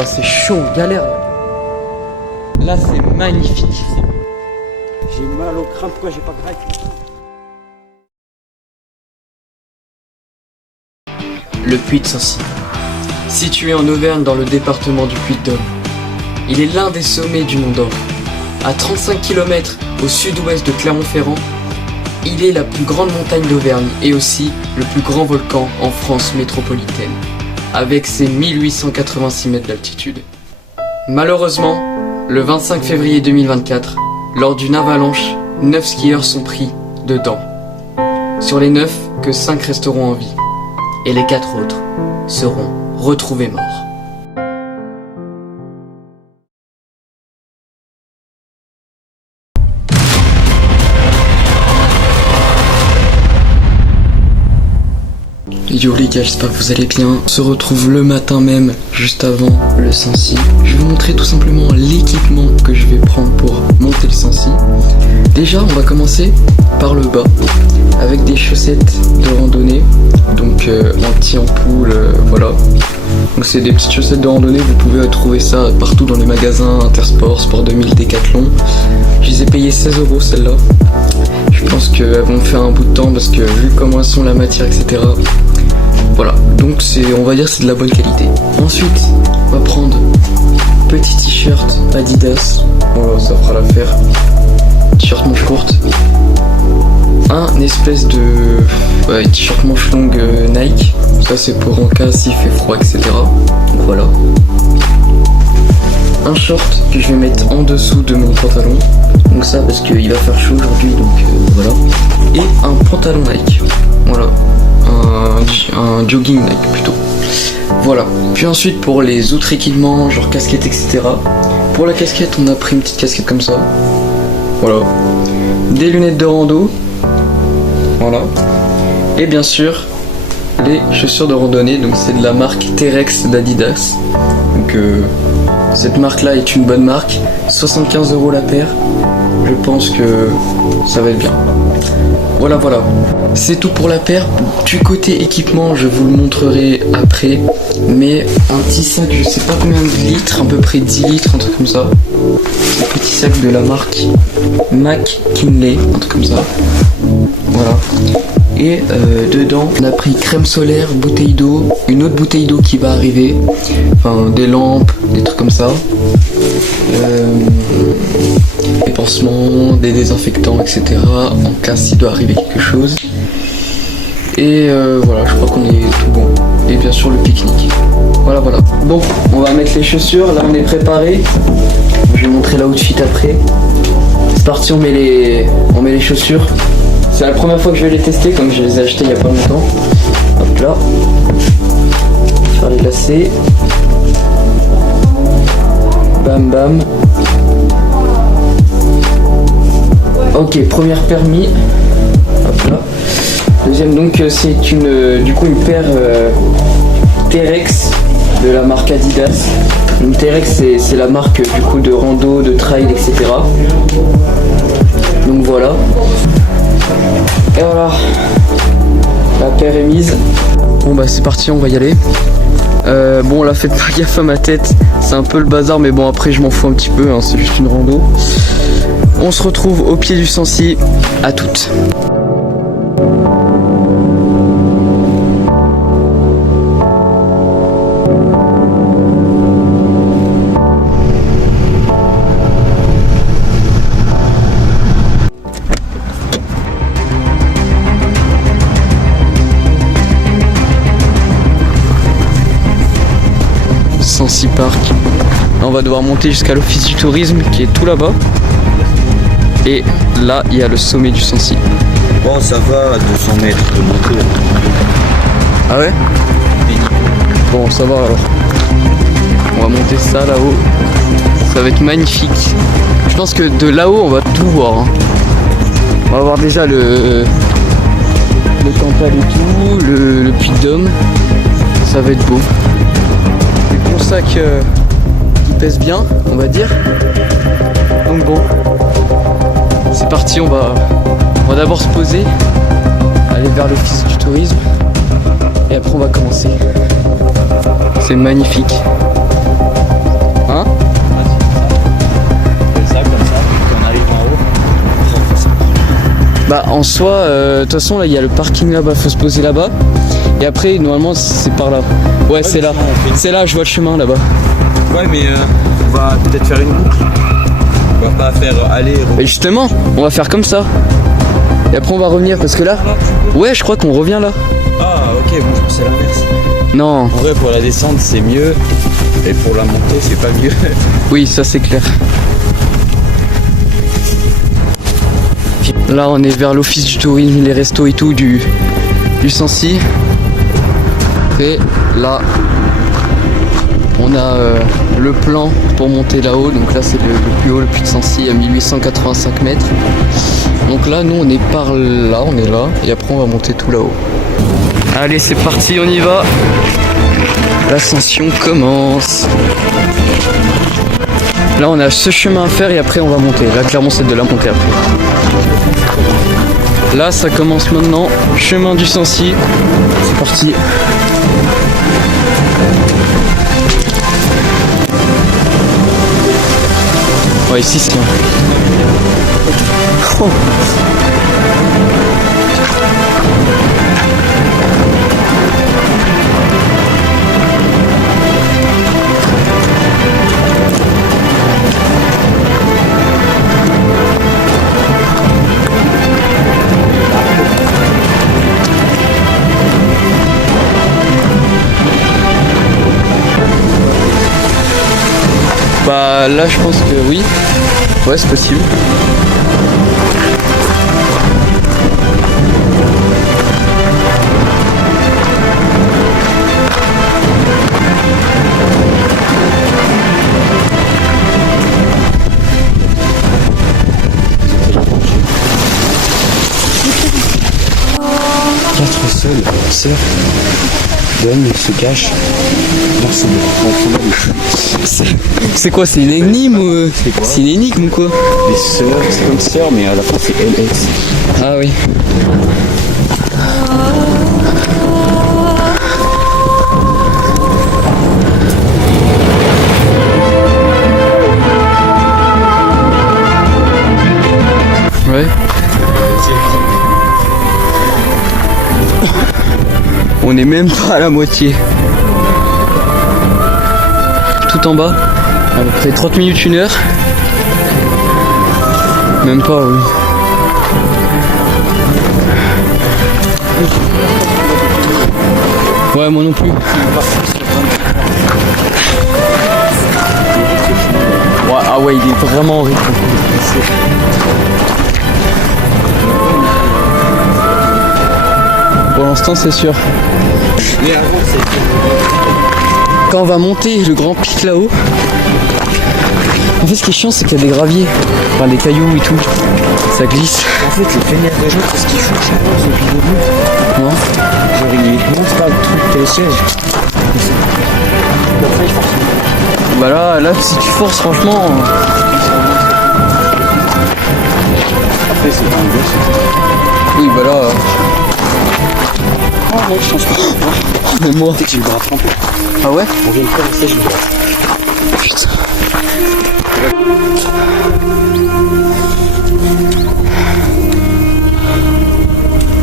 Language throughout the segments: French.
Oh, c'est chaud, galère. Là, c'est magnifique. J'ai mal au crâne, pourquoi j'ai pas grec? Le Puy de Sancy. Situé en Auvergne dans le département du Puy-de-Dôme. Il est l'un des sommets du Mont d'Or. À 35 km au sud-ouest de Clermont-Ferrand, il est la plus grande montagne d'Auvergne et aussi le plus grand volcan en France métropolitaine, avec ses 1886 mètres d'altitude. Malheureusement, le 25 février 2024, lors d'une avalanche, 9 skieurs sont pris dedans. Sur les 9, que 5 resteront en vie, et les 4 autres seront retrouvés morts. Yo les gars, j'espère que vous allez bien. On se retrouve le matin même, juste avant le Sancy. Je vais vous montrer tout simplement l'équipement que je vais prendre pour monter le Sancy. Déjà, on va commencer par le bas, avec des chaussettes de randonnée, donc anti-ampoule, voilà. Donc c'est des petites chaussettes de randonnée, vous pouvez trouver ça partout dans les magasins, Intersport, Sport 2000, Decathlon. Je les ai payées 16 € celles-là. Je pense qu'elles vont me faire un bout de temps parce que vu comment elles sont, la matière, etc. Voilà, donc on va dire c'est de la bonne qualité. Ensuite, on va prendre petit t-shirt Adidas. Voilà, ça fera l'affaire. T-shirt manche courte. Un espèce de t-shirt manche longue Nike. Ça c'est pour en cas s'il fait froid, etc. Donc voilà. Un short que je vais mettre en dessous de mon pantalon. Donc ça parce qu'il va faire chaud aujourd'hui, donc voilà. Et un pantalon Nike. Voilà. Un jogging Nike plutôt. Voilà. Puis ensuite pour les autres équipements, genre casquette, etc. Pour la casquette, on a pris une petite casquette comme ça. Voilà. Des lunettes de rando. Voilà. Et bien sûr, les chaussures de randonnée. Donc c'est de la marque T-Rex d'Adidas. Donc cette marque là est une bonne marque. 75 € la paire. Je pense que ça va être bien. Voilà, voilà. C'est tout pour la paire. Du côté équipement, je vous le montrerai après. Mais un petit sac, je sais pas combien de litres, à peu près 10 litres, un truc comme ça. Un petit sac de la marque McKinley, un truc comme ça. Voilà. Et dedans, on a pris crème solaire, bouteille d'eau, une autre bouteille d'eau qui va arriver. Enfin, des lampes, des trucs comme ça. Des pansements, des désinfectants, etc. en cas s'il doit arriver quelque chose. Et voilà, je crois qu'on est tout bon. Et bien sûr le pique-nique. Voilà, voilà. Bon, on va mettre les chaussures. Là, on est préparé. Je vais montrer l'outfit après. C'est parti, on met les chaussures. C'est la première fois que je vais les tester, comme je les ai achetés il y a pas longtemps. Hop là. Faire les lacets. Bam bam. Ok, première paire mis. Hop là. Deuxième, donc c'est du coup une paire T-Rex de la marque Adidas. Une T-Rex c'est la marque du coup de rando, de trail, etc. Donc voilà. Et voilà. La paire est mise. Bon bah c'est parti, on va y aller. Bon là, faites pas gaffe à ma tête, c'est un peu le bazar, mais bon après je m'en fous un petit peu, hein, c'est juste une rando. On se retrouve au pied du Sancy, à toutes. Sancy Park. Là, on va devoir monter jusqu'à l'office du tourisme qui est tout là-bas. Et là, il y a le sommet du Sancy. Bon, ça va, à 200 mètres de montée. Ah ouais? Bon, ça va alors. On va monter ça là-haut. Ça va être magnifique. Je pense que de là-haut, on va tout voir. Hein. On va voir déjà le Cantal et tout, le Puy-de-Dôme. Ça va être beau. Des bons sacs qui pèsent bien, on va dire. Donc bon, c'est parti, on va d'abord se poser, aller vers l'office du tourisme et après on va commencer. C'est magnifique. Bah en soi, de toute façon là il y a le parking là-bas, faut se poser là-bas. Et après normalement c'est par là. Ouais c'est là. C'est là, je vois le chemin là-bas. Ouais mais on va peut-être faire une boucle. On va pas faire aller et Et revenir. justement, on va faire comme ça. Et après on va revenir parce que là. Ouais je crois qu'on revient là. Ah ok, bon je pensais l'inverse. Non. En vrai pour la descente c'est mieux. Et pour la montée c'est pas mieux. Oui ça c'est clair. Là on est vers l'office du tourisme, les restos et tout du Sancy. Après là on a le plan pour monter là-haut. Donc là c'est le plus haut, le puy de Sancy à 1885 mètres. Donc là nous on est par là, on est là. Et après on va monter tout là-haut. Allez c'est parti, on y va. L'ascension commence. Là on a ce chemin à faire et après on va monter. Là clairement c'est de la montée après. Là ça commence maintenant. Chemin du Sancy. C'est parti. Ouais ici c'est là. Oh. Bah là je pense que oui. Ouais c'est possible. Quatre seuls, sœur. Ben se cache. Merci beaucoup. C'est quoi, c'est une énigme ou C'est quoi c'est une énigme ou quoi? Les sœurs, c'est comme sœur mais à la fin c'est LS. Ah oui. Ouais. On est même pas à la moitié. Tout en bas, à peu près 30 minutes, 1 heure. Même pas, oui. Ouais, moi non plus. Ouais, ah ouais, il est vraiment horrible. Pour l'instant, c'est sûr. Mais avant c'est. Quand on va monter le grand pic là-haut, en fait, ce qui est chiant, c'est qu'il y a des graviers, enfin des cailloux et tout. Ça glisse. En fait le plénière des gens, c'est ce qu'ils font chaque fois depuis le début. Non? Genre ils montent pas le truc télésiège. Après ils forcent. Bah là, si tu forces, franchement. Après c'est pas un gosse. Oui, bah là. Oh non, je pense pas. Mais moi. Tu sais que j'ai le bras trempé. Ah ouais? On vient de faire un stage de bras. Putain.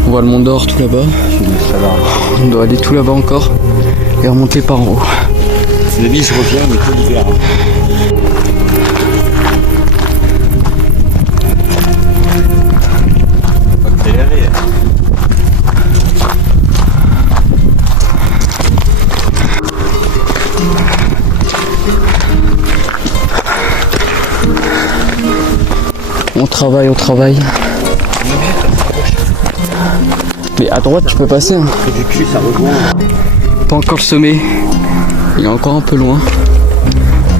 On voit le Mont d'Or tout là-bas. On doit aller tout là-bas encore et remonter par en haut. Le bis revient, mais tout l'hiver. Faut accélérer. On travaille, on travaille. Mais à droite, tu peux passer. Hein. Et du cul, ça rebond. Pas encore le sommet. Il est encore un peu loin.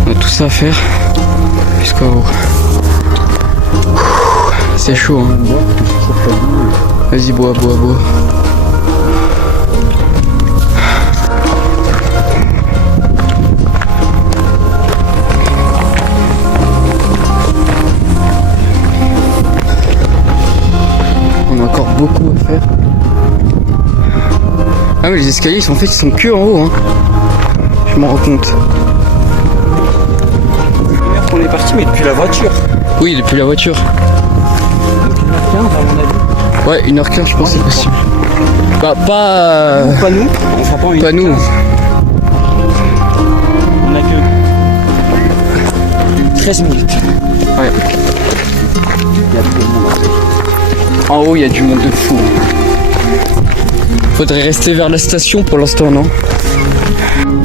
On a tout ça à faire. Jusqu'à haut. C'est chaud. Hein. Vas-y, bois, bois, bois. On a encore beaucoup à faire. Ah mais les escaliers en fait ils sont que en haut hein. Je m'en rends compte. On est parti mais depuis la voiture. Oui depuis la voiture. Donc 1h15 à mon avis. Ouais, 1h15 je pense que c'est possible. Bah pas... Pas nous, on fera pas une Pas nous. On a que 13 minutes. Ouais. il y a tout le monde. En haut il y a du monde de fou. Faudrait rester vers la station pour l'instant, non?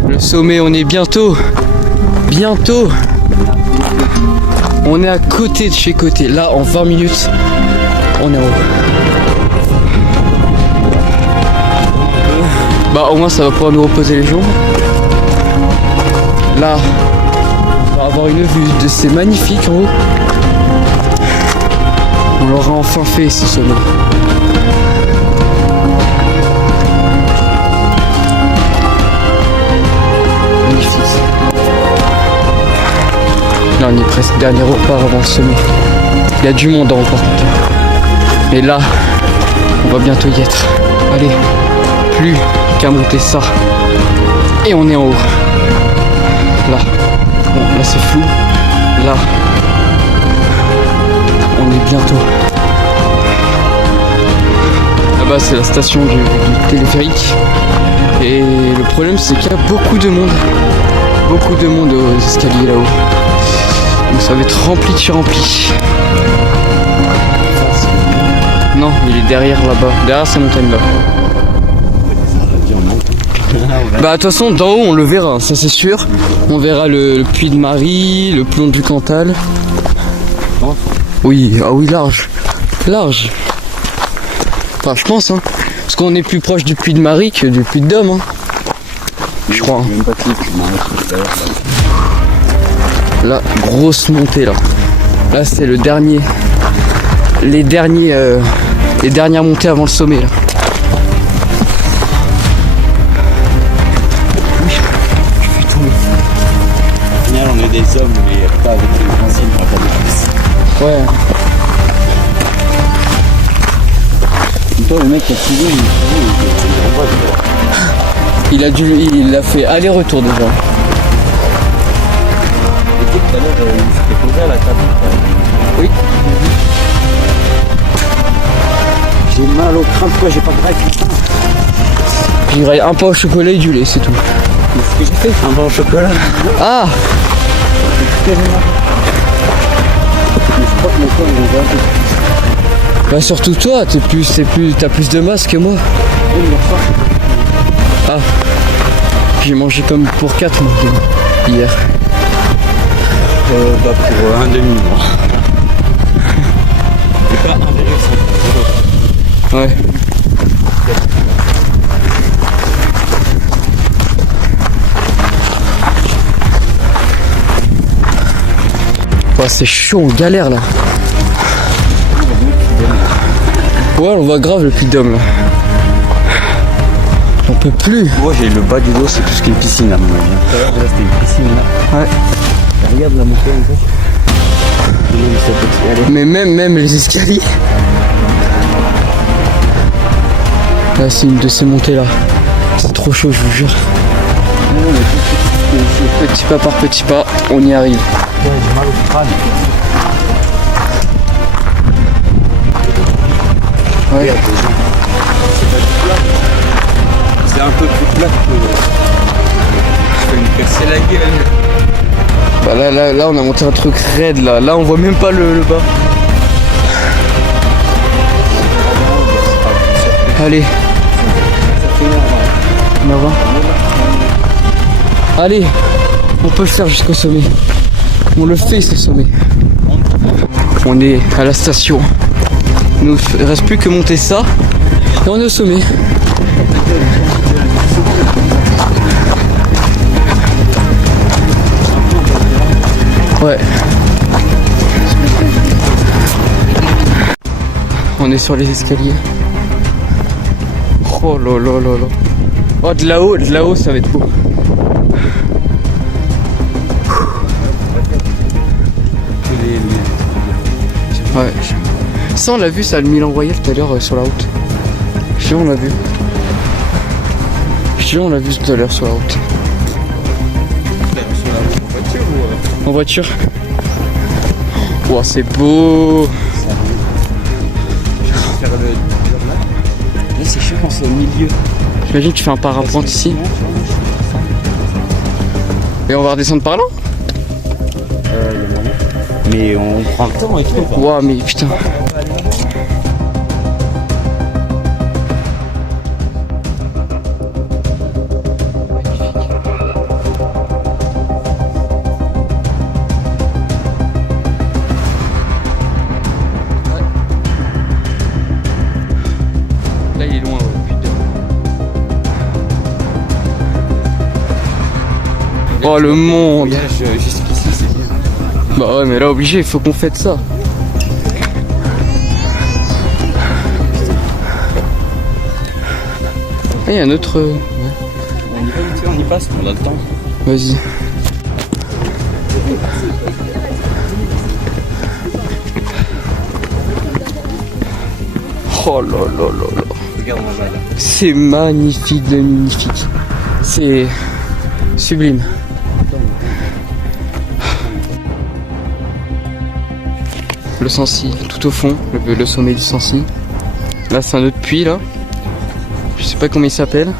Le sommet, on est bientôt. Bientôt. On est à côté de chez côté. Là, en 20 minutes, on est en haut. Bah au moins ça va pouvoir nous reposer les jambes. Là, on va avoir une vue de c'est magnifique en haut. On l'aura enfin fait ce sommet. Magnifique. Là on est presque dernier repas avant le sommet. Il y a du monde en haut par contre. Et là, on va bientôt y être. Allez, plus qu'à monter ça. Et on est en haut. Là. Bon, là c'est flou. Là. On est bientôt. Là-bas c'est la station du téléphérique. Et le problème c'est qu'il y a beaucoup de monde. Beaucoup de monde aux escaliers là-haut. Donc ça va être rempli de chez rempli. Non, il est derrière là-bas. Derrière cette montagne là. Bah de toute façon d'en haut on le verra, ça c'est sûr. On verra le puits de Marie, le plomb du Cantal. Oui, ah oui large. Large. Enfin je pense hein. Parce qu'on est plus proche du puits de Marie que du puits de Dôme hein. Je crois. Hein. Là, grosse montée là. Là c'est le dernier. Les dernières montées avant le sommet là. On est des hommes, mais pas avec les principes, pas de plus. Ouais. Toi, le mec qui a suivi, Il a fait aller-retour déjà. tout à l'heure, il s'était posé à la table. Oui. J'ai mal au crâne, pourquoi j'ai pas de break? J'irai un pain au chocolat et du lait, c'est tout. C'est ce que j'ai fait, un pain au chocolat. Ah! Mais je crois que mon corps il est un peu Bah surtout toi, t'as plus de masse que moi. Ah. J'ai mangé comme pour 4 moi, hier. bah pour un demi-mois. C'est pas intéressant. Ouais. Oh, c'est chaud, on galère là. Ouais, on voit grave le puits de Dôme là. On peut plus. Moi j'ai le bas du dos, c'est plus qu'une piscine là, mon avis. Là c'était une piscine là. Ouais. Regarde la montée un peu. Mais même les escaliers. Là c'est une de ces montées là. C'est trop chaud je vous jure. Petit pas par petit pas, on y arrive. J'ai mal au crâne. Ouais. C'est un peu plus plat que... Je vais me casser la gueule. Bah là on a monté un truc raide là. Là on voit même pas le bas. Allez. On va voir. Allez, on peut le faire jusqu'au sommet. On le fait ce sommet. On est à la station. Il ne reste plus que monter ça. Et on est au sommet. Ouais. On est sur les escaliers. Oh là là là là. Oh de là-haut ça va être beau. Ouais. Ça on l'a vu ça le Milan Royal tout à l'heure sur la route. Je sais on l'a vu. Je sais on l'a vu tout à l'heure sur la route. En voiture. Oh c'est beau. Faire le c'est au milieu. J'imagine que tu fais un parapente ici. Et on va redescendre par là? Mais on prend le temps et tout. Ouah, mais putain. Là, il est loin, ouais, putain. Oh, le monde! Jusqu'ici, c'est bien. Bah ouais, mais là, obligé, il faut qu'on fête ça. Ah, il y a un autre... ouais. On y passe, on a le temps. Vas-y. Oh là là là là. Regarde, on va là. C'est magnifique de magnifique. C'est sublime. Le Sancy, tout au fond, le sommet du Sancy. Là, c'est un autre puits, là. Je sais pas comment il s'appelle. Là,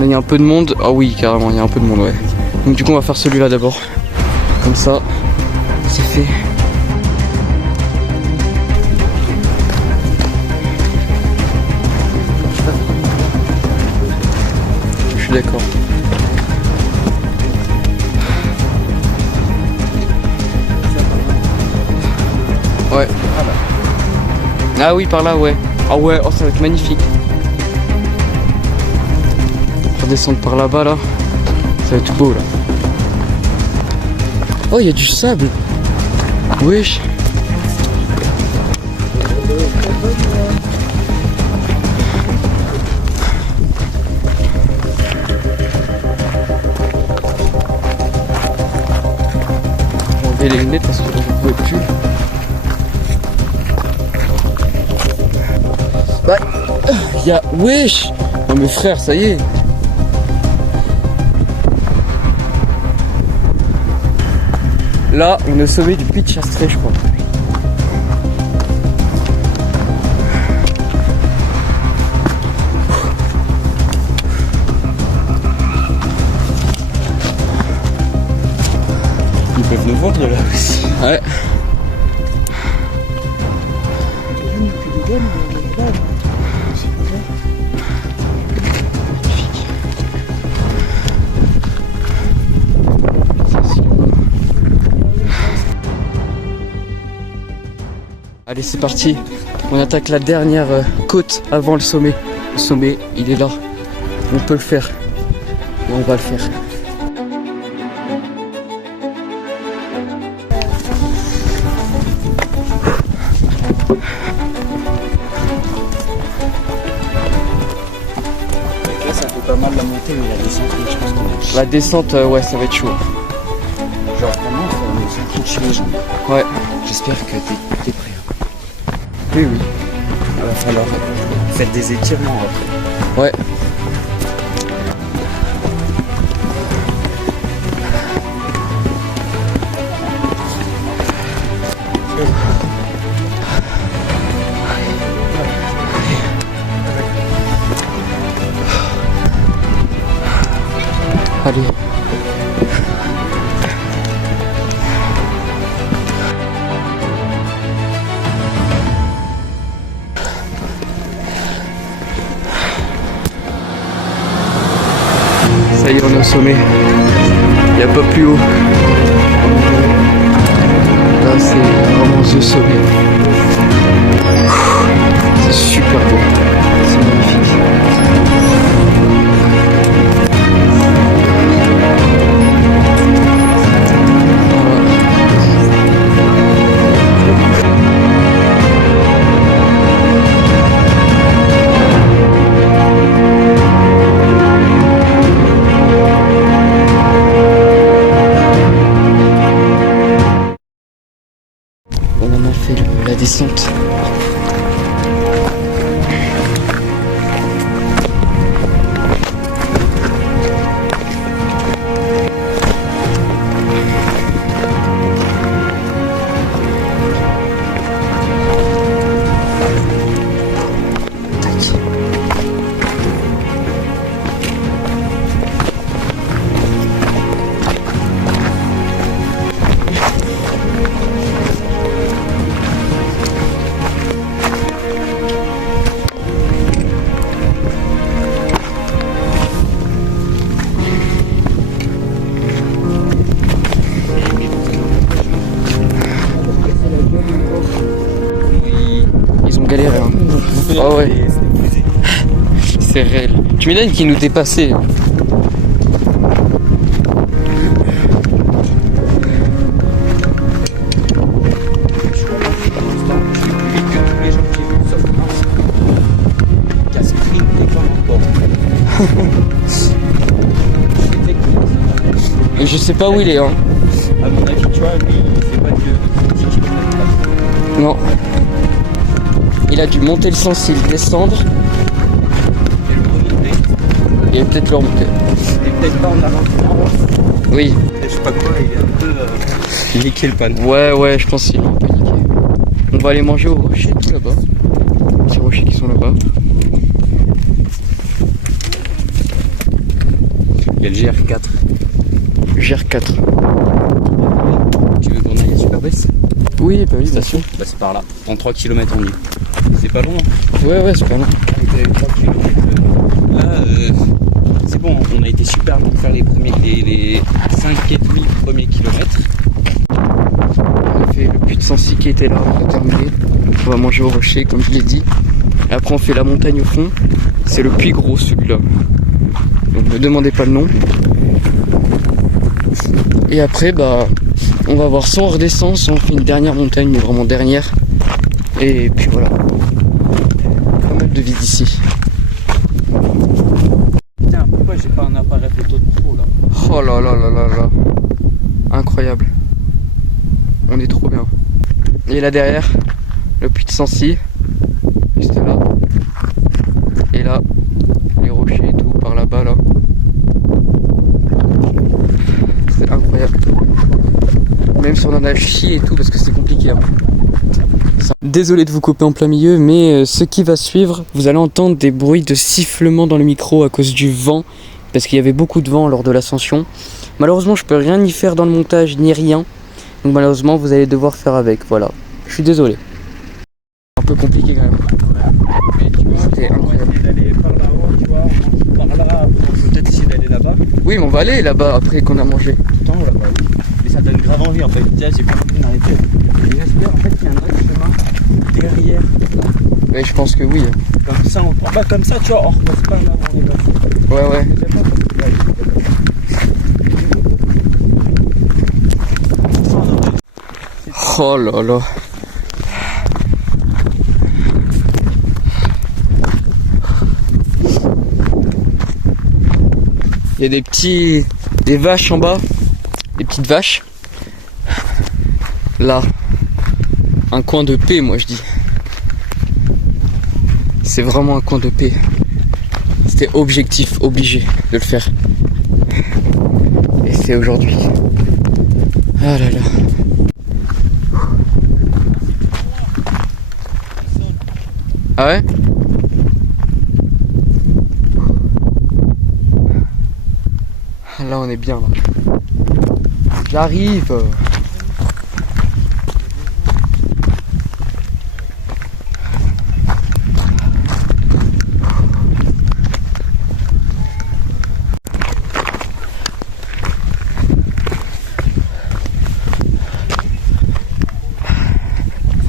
il y a un peu de monde. Ah oui, carrément, il y a un peu de monde, ouais. Donc, du coup, on va faire celui-là d'abord. Comme ça, c'est fait. Je suis d'accord. Ouais. Ah oui, par là, ouais. Ah ouais, oh, ça va être magnifique. Redescendre par là-bas, là. Ça va être beau, là. Oh, il y a du sable. Wesh. J'ai enlevé les lunettes parce que je ne pouvais plus. Bah, il y a... Wesh. Non mais frère, ça y est. Là, on est au sommet du puits de Chastré, je crois. Ils peuvent nous voir de là aussi. Ouais. Allez, c'est parti. On attaque la dernière côte avant le sommet. Le sommet, il est là. On peut le faire. Et on va le faire. Là, ça fait pas mal la montée, mais la descente, je pense qu'on est... La descente, ouais, ça va être chaud. Genre, vraiment, on est chez les jambes. Ouais. J'espère que t'es prêt. Oui, oui. Il va falloir faire des étirements après. Ouais. Allez. Ça y est, on est au sommet. Il n'y a pas plus haut. Là, c'est vraiment le sommet. C'est super beau. C'est magnifique. On a fait la descente. Tu m'étonnes qu'il nous dépassait. Je sais pas où il est, hein. À mon avis, tu vois, lui, il fait pas de 10 km. Non. Il a dû monter le sens, il descendre. Et le remonter. Et peut-être le remonter. Et peut-être pas en avant. Oui. Je sais pas quoi, il est un peu niqué le pan. Ouais, je pense qu'il est un peu niqué. On va aller manger au rocher tout là-bas. Les petits rochers qui sont là-bas. Il y a le GR4. GR4. Tu veux qu'on aille à Superbès? Oui, bah oui, bien sûr. Bah c'est par là. En 3 km on y est. C'est pas long. Ouais, c'est pas long. On était 3 km. Là, c'est bon, on a été super long de faire les 5,5 premiers kilomètres. On a fait le puits de Sancy qui était là, on a terminé. On va manger au rocher, comme je l'ai dit. Et après, on fait la montagne au fond. C'est le puits gros, celui-là. Donc, ne demandez pas le nom. Et après, bah, on va voir soit on redescend, soit on fait une dernière montagne, mais vraiment dernière. Et puis voilà. Pas mal de vie d'ici. Putain, pourquoi j'ai pas un appareil photo de pro là? Oh là là là là là. Incroyable. On est trop bien. Et là derrière, le puits de Sancy. Juste là. Et là, les rochers et tout par là-bas là. C'est incroyable. Même si on en a chié et tout parce que c'est compliqué. Hein. Désolé de vous couper en plein milieu, mais ce qui va suivre, vous allez entendre des bruits de sifflement dans le micro à cause du vent, parce qu'il y avait beaucoup de vent lors de l'ascension. Malheureusement, je peux rien y faire dans le montage ni rien, donc malheureusement, vous allez devoir faire avec. Voilà, je suis désolé. Un peu compliqué quand même. Mais tu vois, C'était on va incroyable. essayer d'aller par là-haut, tu vois, on mange par là, après on peut peut-être essayer d'aller là-bas. Oui, mais on va aller là-bas après qu'on a mangé. Pourtant là-bas, oui. Mais ça donne grave envie en fait. Tiens, j'ai pas envie d'arrêter. Et j'espère en fait qu'il y a un autre chemin derrière. Mais je pense que oui. Comme ça, comme ça, tu vois, on repasse pas là où on est passé. Ouais. Oh là là. Il y a des vaches en bas, des petites vaches. Là, un coin de paix, moi je dis. C'est vraiment un coin de paix. C'était objectif, obligé de le faire. Et c'est aujourd'hui. Ah là là. Ah ouais? Là on est bien là. J'arrive.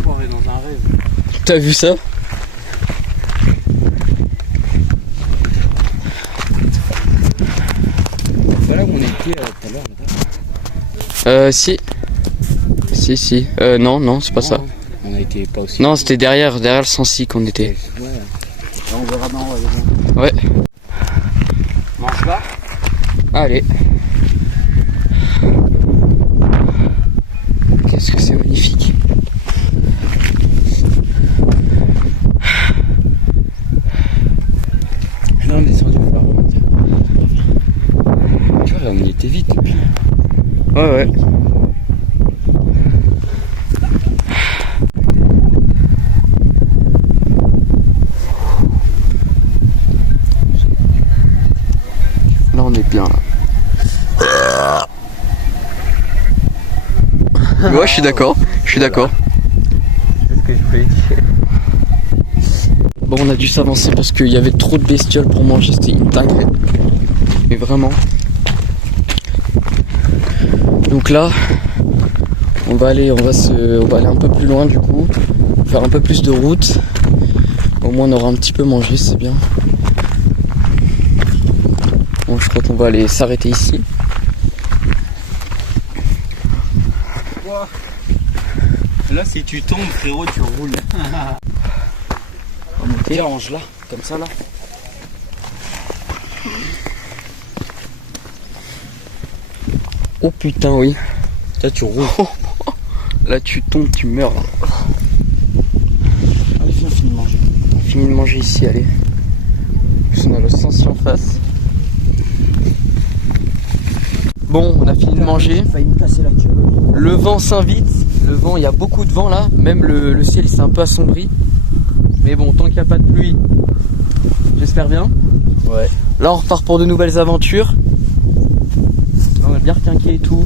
On est dans un rêve. T'as vu ça? Voilà où on était tout à l'heure là-bas. Si. Non, c'est pas ça. On a été pas aussi. Non, c'était derrière le Sancy qu'on était. Ouais. Là, on verra dans haut. Ouais. Mange là. Allez. Qu'est-ce que c'est magnifique. Là, on est descendu pour la remonter. Tu vois, là, on y était vite. Ouais. Là on est bien là. Ouais, je suis d'accord. C'est ce que je voulais dire. Bon, on a dû s'avancer parce qu'il y avait trop de bestioles pour manger, c'était une dinguerie. Mais vraiment. Donc là, on va aller un peu plus loin du coup, faire un peu plus de route. Au moins on aura un petit peu mangé, c'est bien. bon, je crois qu'on va aller s'arrêter ici. Là, si tu tombes, frérot, tu roules. Tiens, range là, comme ça là. Oh putain, oui. Là, tu roules. Là, tu tombes, tu meurs. Là. Allez, viens, finis de manger. On finit de manger ici, allez. En plus, on a le sens en face. Bon, on a fini de manger. Il failli me casser la queue. Le vent s'invite. Le vent, il y a beaucoup de vent là. Même le ciel, il s'est un peu assombri. Mais bon, tant qu'il n'y a pas de pluie, j'espère bien. Ouais. Là, on repart pour de nouvelles aventures. On a bien requinqué et tout.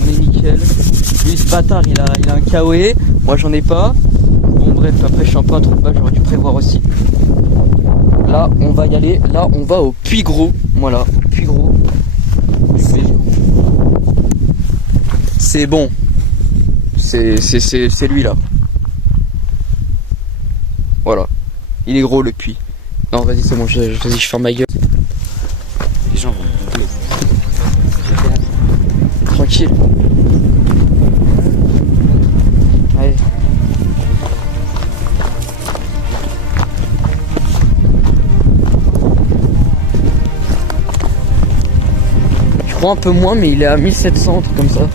On est nickel. Lui, ce bâtard, il a un KOE. Moi, j'en ai pas. Bon, bref, après, je suis un peu introuvable. J'aurais dû prévoir aussi. Là, on va y aller. Là, on va au Puy Gros. Voilà, Puy Gros. C'est bon. C'est lui là. Voilà. Il est gros le puits. Non, vas-y, c'est bon, vas-y, je ferme ma gueule. Les gens vont me doubler. Tranquille. Allez. Je crois un peu moins, mais il est à 1700, un truc comme ça.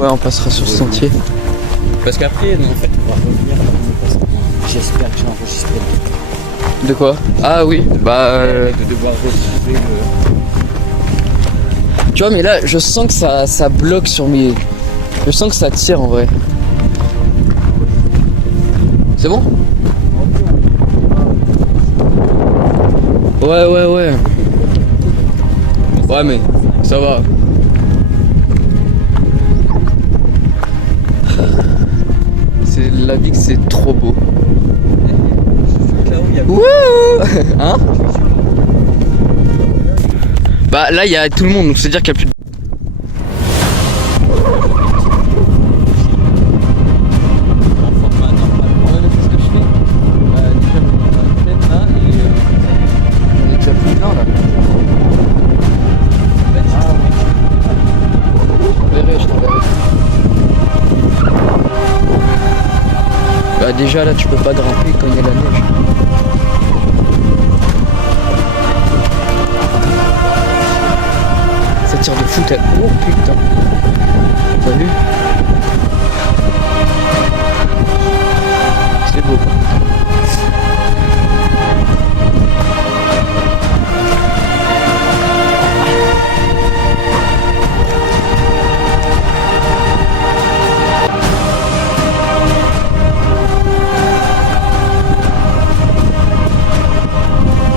Ouais, on passera sur ce sentier. Parce qu'après, en fait, on va revenir. J'espère que j'ai enregistré. De quoi? Ah oui, bah... De devoir retrouver le... Tu vois, mais là, je sens que ça bloque sur mes... Je sens que ça tire en vrai. C'est bon? Ouais. Ouais, mais ça va. C'est la vie que c'est trop beau. Wouh! Hein? Bah là il y a tout le monde, donc c'est dire qu'il y a plus de... Bah déjà là tu peux pas grimper quand il y a la neige. Ça tire de fou. Oh putain. T'as vu? C'est beau.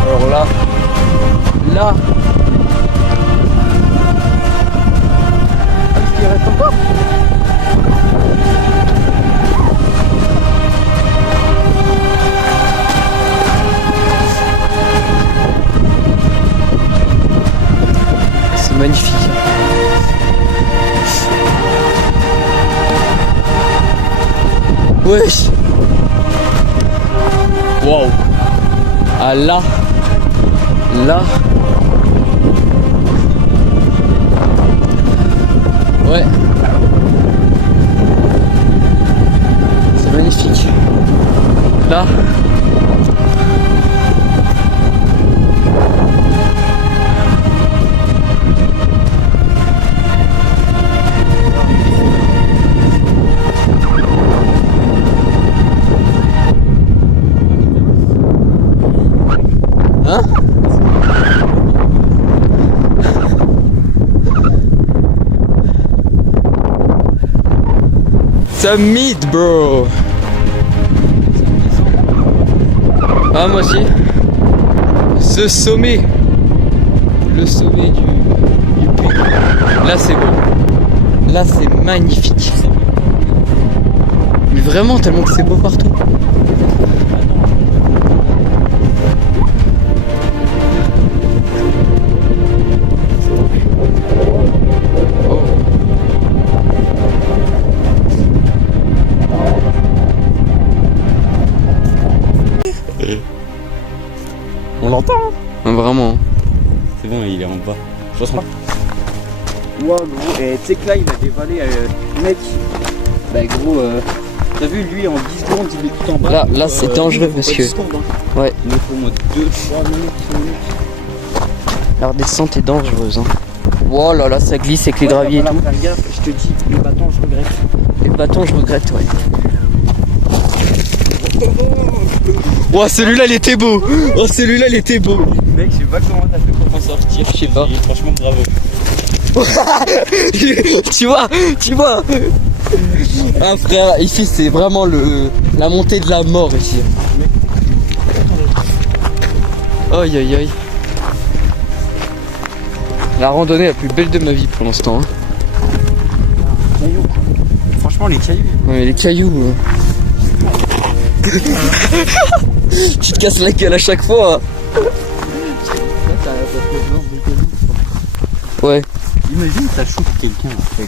Alors là, il reste encore. C'est magnifique. Wesh. Waouh. Ah là. Ouais. C'est magnifique. Là. Hein? Summit, bro. Ah, moi aussi. Ce sommet. Le sommet du puits. Là, c'est beau. Là, c'est magnifique. Mais vraiment, tellement que c'est beau partout. On l'entend. Vraiment. C'est bon, il est en bas. Je pense qu'on... Wow, gros, et tu sais que là, il a dévalé mec. Bah, gros, t'as vu, lui, en 10 secondes, il est tout en bas. Là, c'est dangereux parce que... Ouais. Il me faut au moins 2-3 minutes, 5 minutes. La redescente est dangereuse. Hein. Oh là là, ça glisse avec les graviers et tout. Faire gaffe, je te dis, le bâton, je regrette. Les bâtons, je regrette, ouais. Oh, celui-là, il était beau. Oh, celui-là, il était beau. Mec, je sais pas comment t'as fait pour m'en sortir. Je sais pas. Franchement, bravo. tu vois. Ah frère, ici c'est vraiment la montée de la mort ici. Aïe aïe aïe. La randonnée la plus belle de ma vie pour l'instant. Hein. Franchement, les cailloux. Ouais, les cailloux. Tu te casses la gueule à chaque fois. Ouais. Imagine, ça chauffe quelqu'un en fait.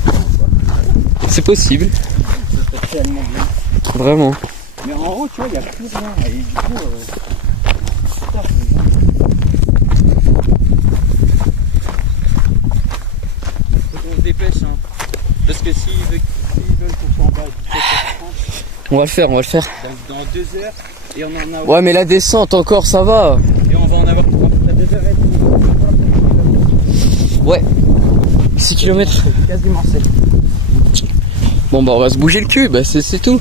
C'est possible. Ça serait tellement bien. Vraiment. Mais en haut, tu vois, il n'y a plus rien. Et du coup, faut qu'on se dépêche. Hein. Parce que s'ils veulent qu'on soit en bas à 17h30, On va le faire. dans 2 heures, et on en a. Ouais, mais la descente encore, ça va. Et on va en avoir pour à 2h30. Ouais. 6 km. Quasiment 7. Bon bah on va se bouger le cul, bah c'est tout.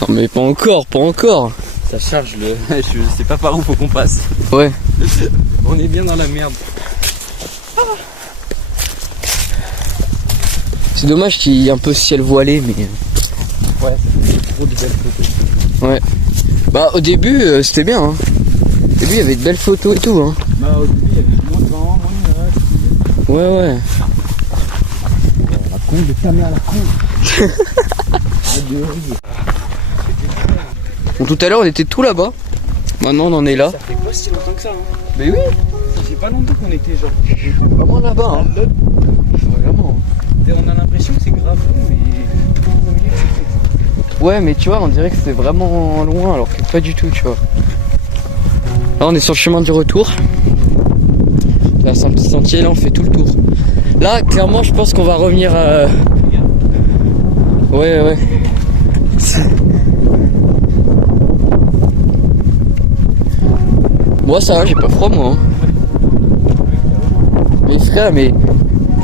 Non mais pas encore. Ça charge le. Je sais pas par où faut qu'on passe. Ouais. On est bien dans la merde. C'est dommage qu'il y ait un peu ciel voilé, mais... Ouais, ça fait trop de belles photos. Ouais. Bah au début c'était bien. Hein. Au début il y avait de belles photos et tout. Hein. Bah au début il y avait moins de vent, moins de nuages. Ouais. La con de caméra, la con. Bon tout à l'heure on était tout là-bas. Maintenant on en est là. Ça fait pas si longtemps que ça. Hein. Mais oui. Ça fait pas longtemps qu'on était genre. Vraiment là-bas. Hein. Vraiment. On a l'impression que c'est grave long, mais. Ouais mais tu vois on dirait que c'est vraiment loin alors que pas du tout tu vois. Là on est sur le chemin du retour. Là c'est un petit sentier, là on fait tout le tour. Là clairement je pense qu'on va revenir à... Ouais. Moi ça va, j'ai pas froid moi. Hein. Mais frère, mais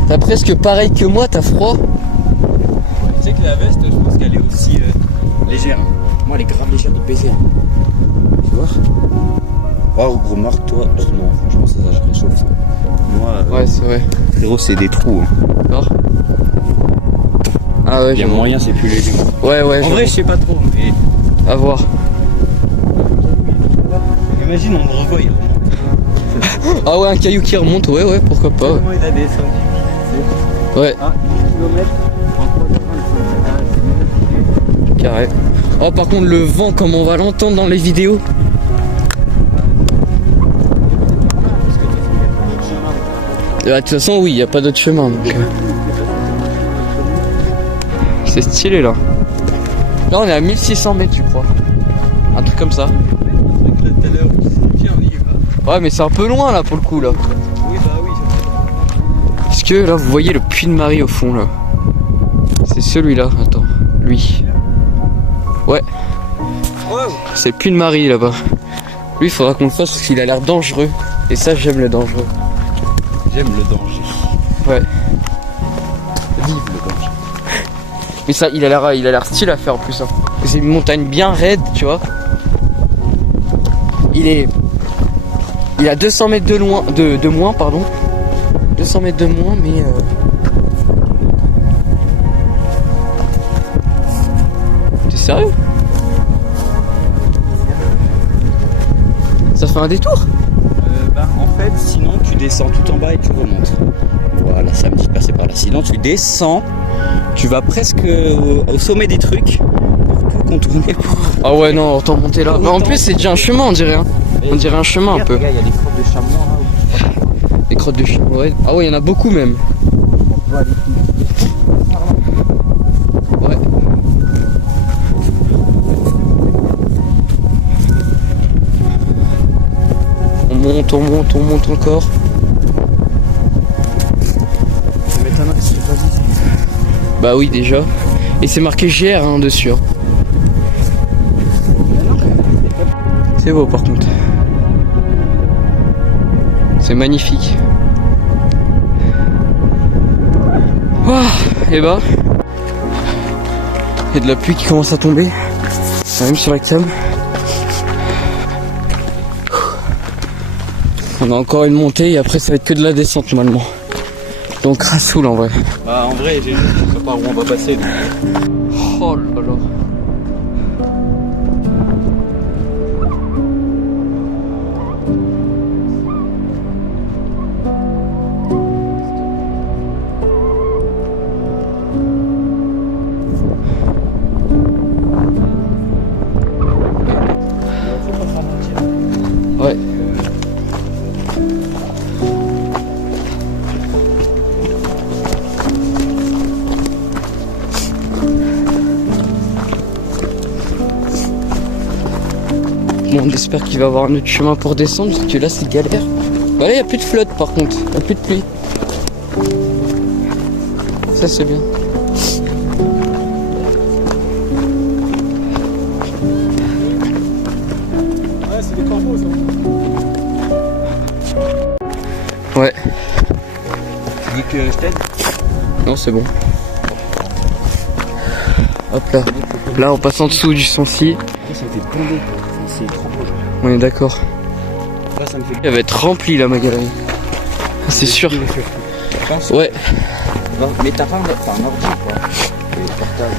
t'as presque pareil que moi, t'as froid. Tu sais que la veste, je pense qu'elle est aussi légère. Moi, elle est grave légère de baiser. Tu vois? Oh, gros, marque-toi. Non, franchement, ça je réchauffe. Moi, Ouais, c'est vrai. frérot, c'est des trous. Hein. D'accord. Ah ouais, Il y a moyen, c'est plus léger. Ouais, En vrai, je sais pas trop, mais. à voir. Imagine, on le revoit, il remonte. Ah ouais, un caillou qui remonte, ouais, pourquoi pas. Comment il a descendu? Ouais, Ah, 1 km en 3h25. carré. Oh, par contre, le vent, comme on va l'entendre dans les vidéos. De toute façon, oui, il n'y a pas d'autre chemin. Donc, c'est stylé là. Là, on est à 1600 mètres, je crois. Un truc comme ça. Ouais, mais c'est un peu loin là pour le coup là. Oui, bah oui. Parce que là, vous voyez le puits de Marie au fond là. C'est celui-là. Attends, lui. Ouais. C'est le puits de Marie là-bas. Lui, il faudra qu'on le fasse parce qu'il a l'air dangereux. Et ça, j'aime le dangereux. J'aime le danger. Ouais. Vive le danger. Mais ça, il a l'air stylé à faire en plus. Hein. C'est une montagne bien raide, tu vois. Il a 200 mètres de moins, pardon. 200 mètres de moins, mais... T'es sérieux? Ça fait un détour? Bah en fait, sinon tu descends tout en bas et tu remontes. Voilà, ça me dit de passer par là. Sinon tu descends, tu vas presque au sommet des trucs pour tout contourner. Ah ouais, non, autant monter là. Mais en plus, c'est déjà un chemin, on dirait. Hein. On dirait un chemin un peu. Regarde, il y a des crottes de chamois là. Les crottes de chamois, ouais. Ah ouais, il y en a beaucoup même. Ouais. on monte encore. Ça m'étonnerait si c'est pas dit. Bah oui déjà. Et c'est marqué GR hein, dessus. Hein. C'est beau par contre. C'est magnifique. Waouh, et bah. Il y a de la pluie qui commence à tomber. Même sur la cam. On a encore une montée et après ça va être que de la descente normalement. Donc rassoule en vrai. Bah en vrai, j'ai juste je sais pas où on va passer. Donc. Oh là là. Ouais. Bon, on espère qu'il va y avoir un autre chemin pour descendre parce que là c'est galère. Bah là il n'y a plus de flotte par contre, il n'y a plus de pluie. Ça c'est bien. Ouais, c'est des corbeaux ça. Ouais. Tu veux que je t'aide? Non c'est bon. Hop là. Là on passe en dessous du Sancy. Ça me fait bonder quoi. Enfin, c'est trop beau. On est d'accord. Là, ça me fait. Elle va être remplie là ma galerie. C'est sûr. Je pense. Ouais. Mais t'as pas un ordi quoi. Et portable.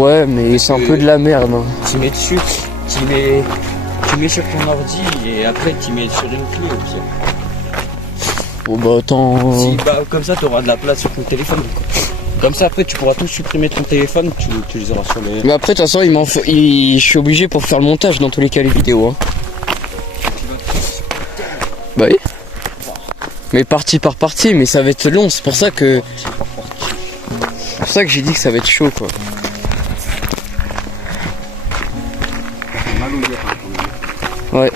Ouais mais c'est un peu de la merde. Hein. Tu mets dessus, tu mets sur ton ordi et après tu mets sur une clé au pire. Bon bah autant. Si, bah, comme ça tu auras de la place sur ton téléphone. Quoi. Comme ça après tu pourras tout supprimer de ton téléphone, tu les auras sur les. Mais après de toute façon je suis obligé pour faire le montage dans tous les cas les vidéos. Hein. Bah oui. Mais partie par partie, mais ça va être long, c'est pour ça que. C'est pour ça que j'ai dit que ça va être chaud quoi. Ouais.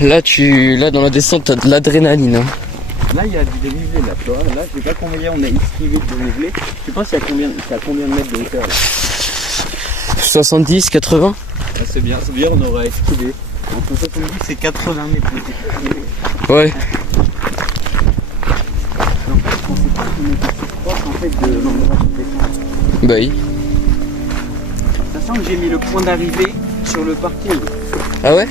Là dans la descente t'as de l'adrénaline. Hein. Là il y a du dénivelé là, tu vois. Là je sais pas combien on a esquivé de dénivelé. Je sais pas c'est à combien de mètres de hauteur là. 70, 80. Ah, c'est bien, on aura esquivé. Entre 70 et 80 mètres de dénivelé. Ouais. En fait, je pensais pas qu'on était si proche en fait de l'endroit de descente. Bah oui. Sachant que j'ai mis le point d'arrivée sur le parking. Ah ouais?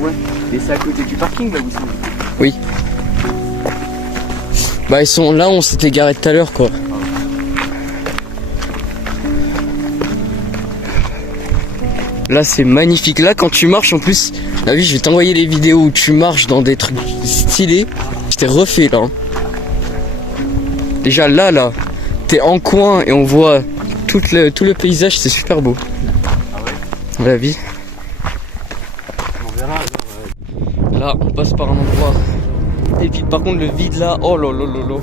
Ouais. Et c'est à côté du parking là, vous savez. Oui. Bah ils sont là, on s'était garé tout à l'heure quoi. Là c'est magnifique. Là quand tu marches en plus, là oui je vais t'envoyer les vidéos où tu marches dans des trucs stylés. Je t'ai refait là. Déjà là, t'es en coin et on voit tout le paysage, c'est super beau. Ah ouais? La vie. On verra. Là on passe par un endroit. Et puis par contre le vide là, oh là là là là.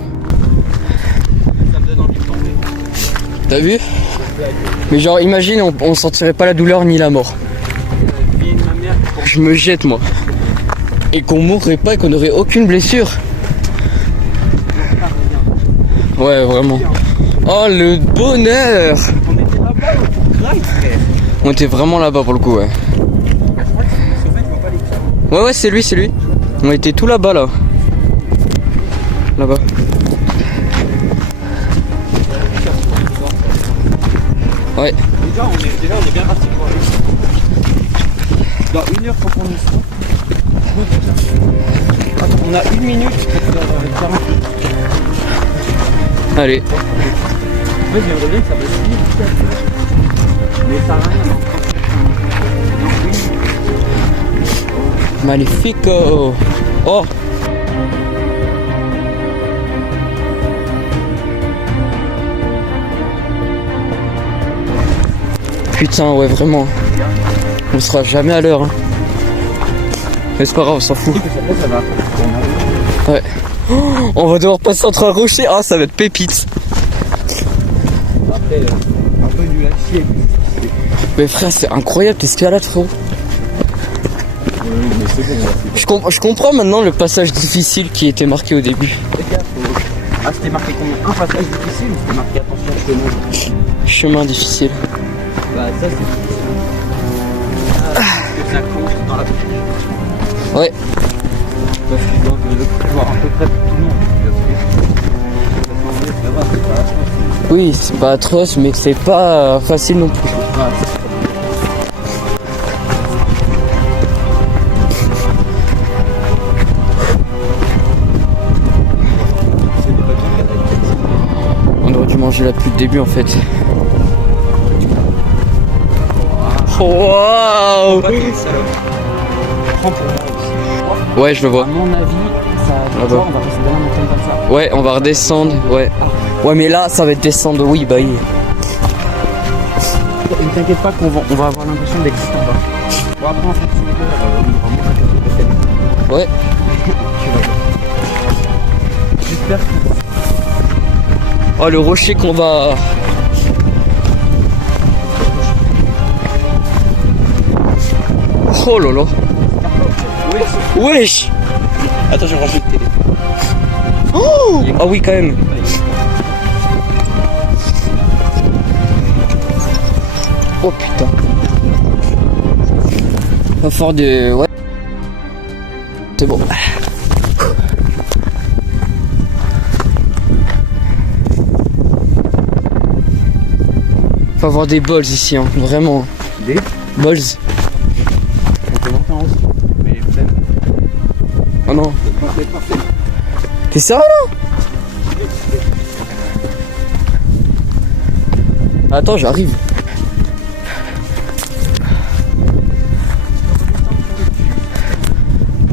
Ça me donne envie de tomber. T'as vu? Mais genre imagine on sentirait pas la douleur ni la mort. Ma mère, Je me jette moi. Et qu'on mourrait pas et qu'on aurait aucune blessure. Ouais vraiment. Oh le bonheur. on était là-bas, on graille, frère. On était vraiment là-bas pour le coup ouais. Ouais c'est lui. On était tout là-bas là. Là-bas. Ouais. Déjà, on est bien parti pour aller. Dans une heure, faut qu'on y soit. Attends, on a une minute pour faire 40 minutes. Allez. En fait, j'aimerais bien que ça va se finir. Mais ça n'a rien. Donc oui. Magnifico. Oh. Putain ouais vraiment. On sera jamais à l'heure hein. Mais c'est pas grave on s'en fout. Après, ça va. Ouais. Oh, on va devoir passer entre un rocher. Ah ça va être pépite. Après, un peu nul à chier. Mais frère c'est incroyable t'escalades frérot. Oui, mais c'est bon. Je comprends maintenant le passage difficile qui était marqué au début. Fais gaffe. Ah, c'était marqué combien? Un passage difficile ou c'était marqué attention chemin? Chemin difficile. Bah, ça c'est difficile. Parce que ça compte dans la petite. Ouais. Parce qu'ils doivent le voir à peu près pour tout le monde. Oui, c'est pas atroce, mais c'est pas facile non plus. On aurait dû manger là depuis le début en fait. Waouh! Prends pour moi aussi. Ouais, je le vois. À mon avis, ça Ah bah. on va passer dans la montagne comme ça. Ouais, on va redescendre. Ouais. Ouais, mais là, ça va être descendre. Oui, bah oui. Ne t'inquiète pas qu'on va avoir l'impression d'être juste en bas. Bon, après, en fait, tu veux, Ouais. tu vas voir. J'espère que. Oh, le rocher qu'on va. Oh là là. Wesh. Attends, je range le télé. Oh. Ah oui, quand même. Oh putain. Pas fort de... Ouais. C'est bon. Faut avoir des balls ici, hein. Vraiment. Des Balls. On peut monter en haut. Mais flemme. Oh non. Parfait, parfait. T'es sérieux là? Attends, j'arrive.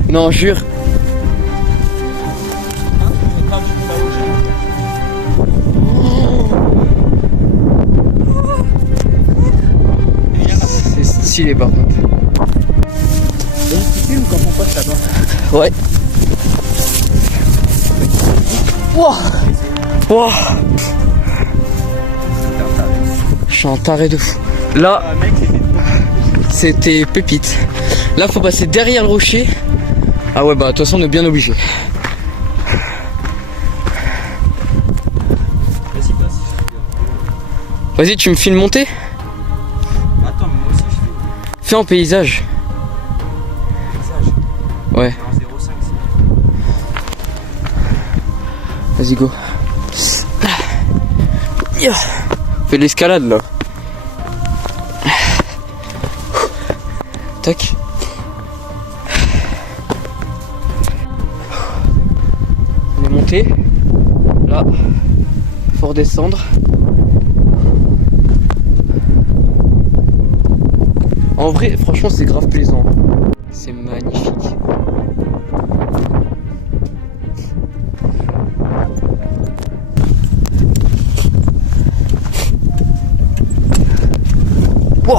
Non, jure. C'est stylé par contre. Et tu filmes quand on passe là-bas. Ouais. Wouah. Wouah. Je suis un taré de fou. Là, Ah, mec, c'était pépite. Là, faut passer derrière le rocher. Ah ouais, bah de toute façon, on est bien obligé. Vas-y, passe. Vas-y, tu me filmes monter? Attends, mais moi aussi, je fais Fais en paysage. paysage. Ouais, En 0,5, vas-y, go. Yeah. Fais de l'escalade là. Tac. On est monté. Là. Faut redescendre. En vrai, franchement, c'est grave plaisant. C'est magnifique. Wow.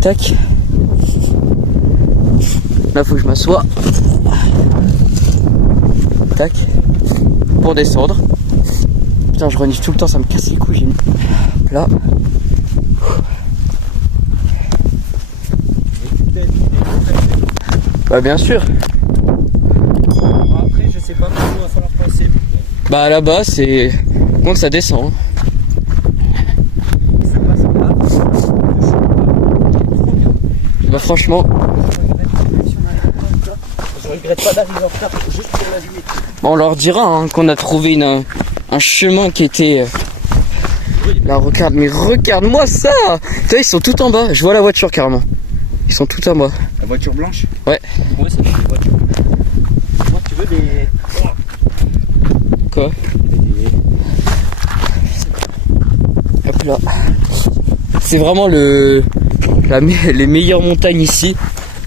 Tac. Là, faut que je m'assoie. Tac. Pour descendre. Putain, je renifle tout le temps, ça me casse les couilles. Là. Bah, bien sûr. Bon, après, je sais pas comment il va falloir passer. Bah, là-bas, c'est. Bon, ça descend. Hein. Ça passe en bas. Bah, franchement. Je regrette pas d'arriver en retard juste pour la limite. On leur dira hein, qu'on a trouvé un chemin qui était. Là, regarde, mais regarde-moi ça! Tu vois, ils sont tout en bas. Je vois la voiture carrément. Ils sont tout en bas. La voiture blanche? Ouais. Ouais, c'est des voitures. Moi, tu veux des. Quoi? Hop là. C'est vraiment les meilleures montagnes ici.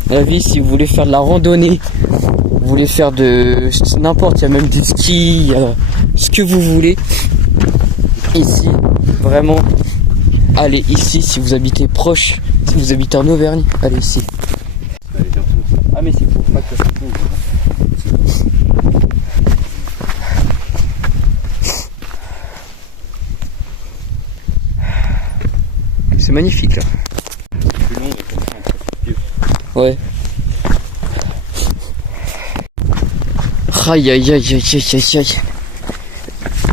À la vie, si vous voulez faire de la randonnée, vous voulez faire de n'importe, il y a même du ski, il y a ce que vous voulez. Ici, vraiment, allez ici si vous habitez proche, si vous habitez en Auvergne, allez ici. Ah, mais c'est pour pas que ça se trouve. C'est magnifique là. Plus long, mais comme ça, on profite mieux. Ouais. Aïe aïe aïe aïe aïe aïe aïe.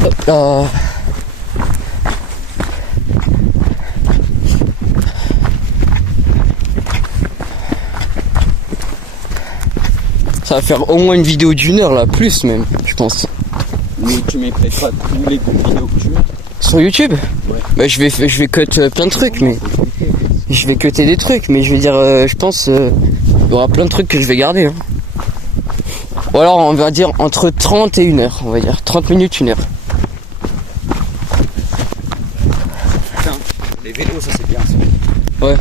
Hop là. Ça va faire au moins une vidéo d'1 heure là, plus même, je pense. Mais tu mettrais pas tous les vidéos que tu mets Sur YouTube? Ouais. Bah je vais cut plein de trucs, mais je vais cutter des trucs, mais je vais dire, je pense, il y aura plein de trucs que je vais garder. Hein. Ou alors on va dire entre 30 et 1 heure, on va dire 30 minutes, 1 heure. Putain, les vélos, ça c'est bien. Ça. Ouais.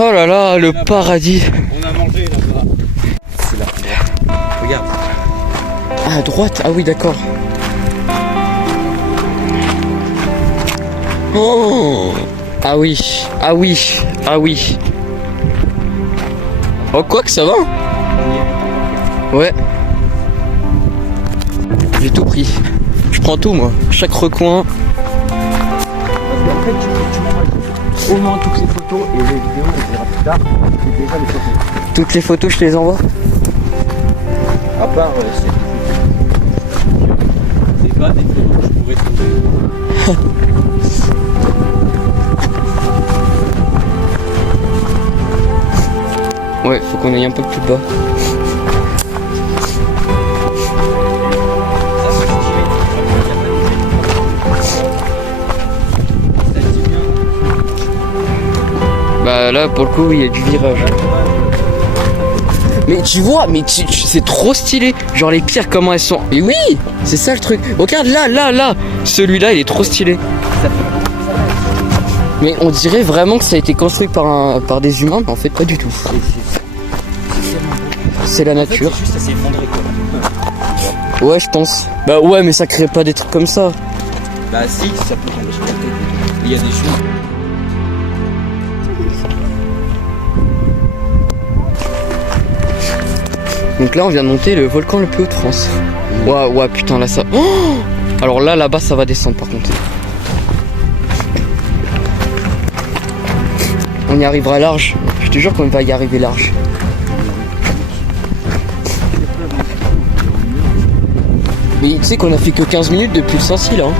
Oh là là, le paradis. On a mangé là-bas. C'est là, à droite. Regarde. Ah, à droite, ah oui, d'accord. Oh. Ah oui, ah oui, ah oui. Oh, quoi que ça va. Ouais. J'ai tout pris. Je prends tout, moi. Chaque recoin. Parce qu'en fait, tu m'envoies au moins toutes les photos et les vidéos, on verra plus tard. C'est déjà les photos. Toutes les photos, je te les envoie. À part c'est pas des photos que je pourrais trouver. Ouais, faut qu'on aille un peu plus bas. Bah là, pour le coup, il y a du virage. Mais tu vois, mais c'est trop stylé. Genre les pierres, comment elles sont. Et oui, c'est ça le truc. Regarde là. Celui-là, il est trop stylé. Mais on dirait vraiment que ça a été construit par des humains, mais en fait pas du tout. C'est la nature. En fait, juste à s'effondrer quoi. Ouais, je pense. Bah ouais, mais ça crée pas des trucs comme ça. Bah si, ça peut tomber sur la tête. Il y a des choses. Donc là, on vient de monter le volcan le plus haut de France. Ouais, putain, là ça. Oh, alors là-bas, ça va descendre par contre. On y arrivera large. Je te jure qu'on va y arriver large. Mais tu sais qu'on a fait que 15 minutes depuis le Sancy là. Hein.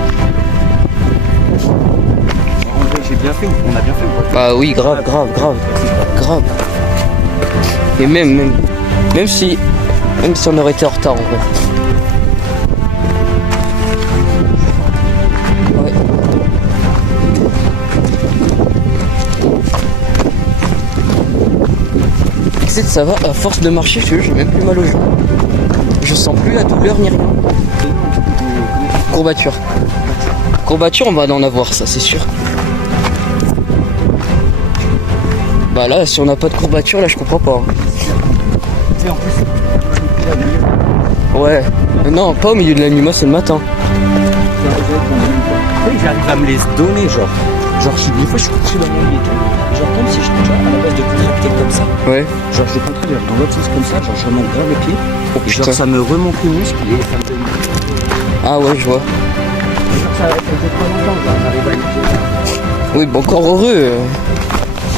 En vrai, j'ai bien fait, on a bien fait ou pas? Bah oui, grave. Et même si on aurait été en retard en vrai. Ouais. Tu sais, ça va, à force de marcher, je te jure, j'ai même plus mal aux jambes. Je sens plus la douleur ni rien. Courbature. Courbature, on va en avoir, ça c'est sûr. Bah là, si on n'a pas de courbature, là je comprends pas. Et en plus, Ouais. Non, pas au milieu de la nuit, moi c'est le matin. j'arrive à me les donner, genre. Genre, des fois, je suis couché dans mon lit et tout. Genre, comme si je suis à la base de contracter comme ça. Ouais. Genre, je contracte dans l'autre sens comme ça, genre, je remonte vers les pieds. Oh, Et genre, putain. ça me remonte les muscles et ça me donne. Ah ouais, je vois. Genre, ça fait pas longtemps, genre, j'arrive à les. Oui, bon, encore heureux.